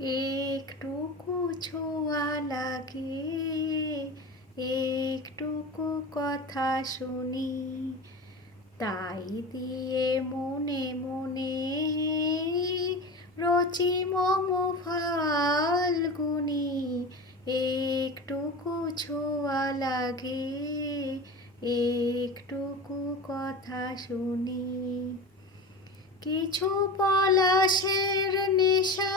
একটুকু ছোঁয়া লাগে, একটুকু কথা শুনি, তাই দিয়ে মনে মনে রচি মম ফাল্গুনি। একটুকু ছোঁয়া লাগে, একটুকু কথা শুনি। কিছু পলাশের নেশা,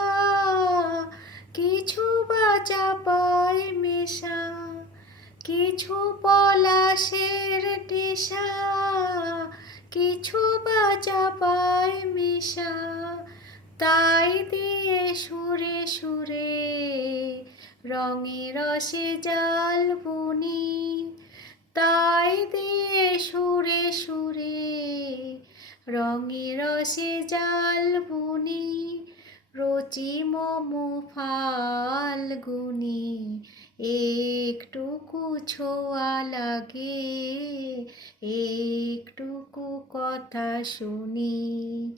কিছু বা চাপায় মেশা, কিছু পলাশের নেশা, কিছু বা চাপায় মেশা, তাই দিয়ে সুরে সুরে রঙে রসে জাল বুনি, তাই দিয়ে সুরে সুরে রঙে রসে জাল বুনি, রচি মম ফাল্গুনি। একটুকু ছোঁয়া লাগে, একটুকু কথা শুনি।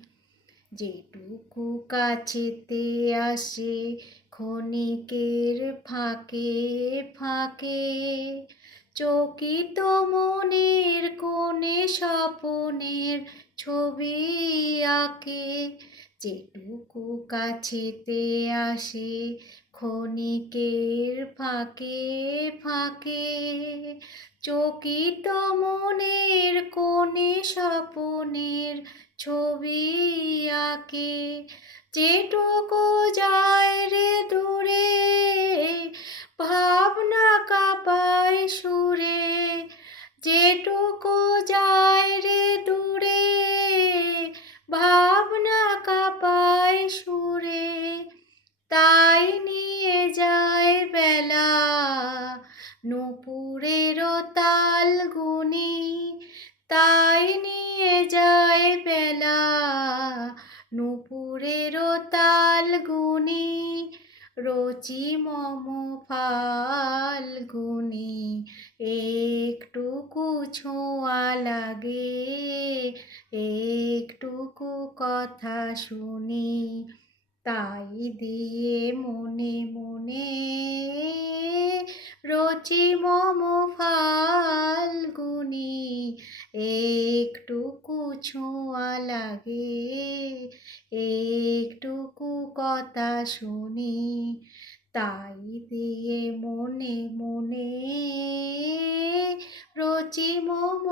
যেটুকু কাছেতে আসে ক্ষণিকের ফাঁকে ফাঁকে, চকিত মনের কোণে স্বপনের ছবি আঁকে। যেটুকু কাছেতে আসে ক্ষণিকের ফাঁকে ফাঁকে, চকিত মনের কোণে স্বপনের ছবি আঁকে। যেটুকু যায় রে দূরে, ভাবনা কাঁপায় সুরে, যেটুকু যায় রে দূরে, ভাবনা কাঁপায় সুরে, তাই নিয়ে যায় বেলা নূপুরের তাল গুনি, তাই নিয়ে যায় বেলা নূপুরের তাল গুনি, রচি মম ফাল্গুনি। একটুকু ছোঁয়া লাগে, একটুকু কথা শুনি, তাই দিয়ে মনে মনে রচি মম ফাল্গুনি। একটুকু ছোঁয়া লাগে, একটুকু কথা শুনি, তাই দিয়ে মনে মনে রচি মম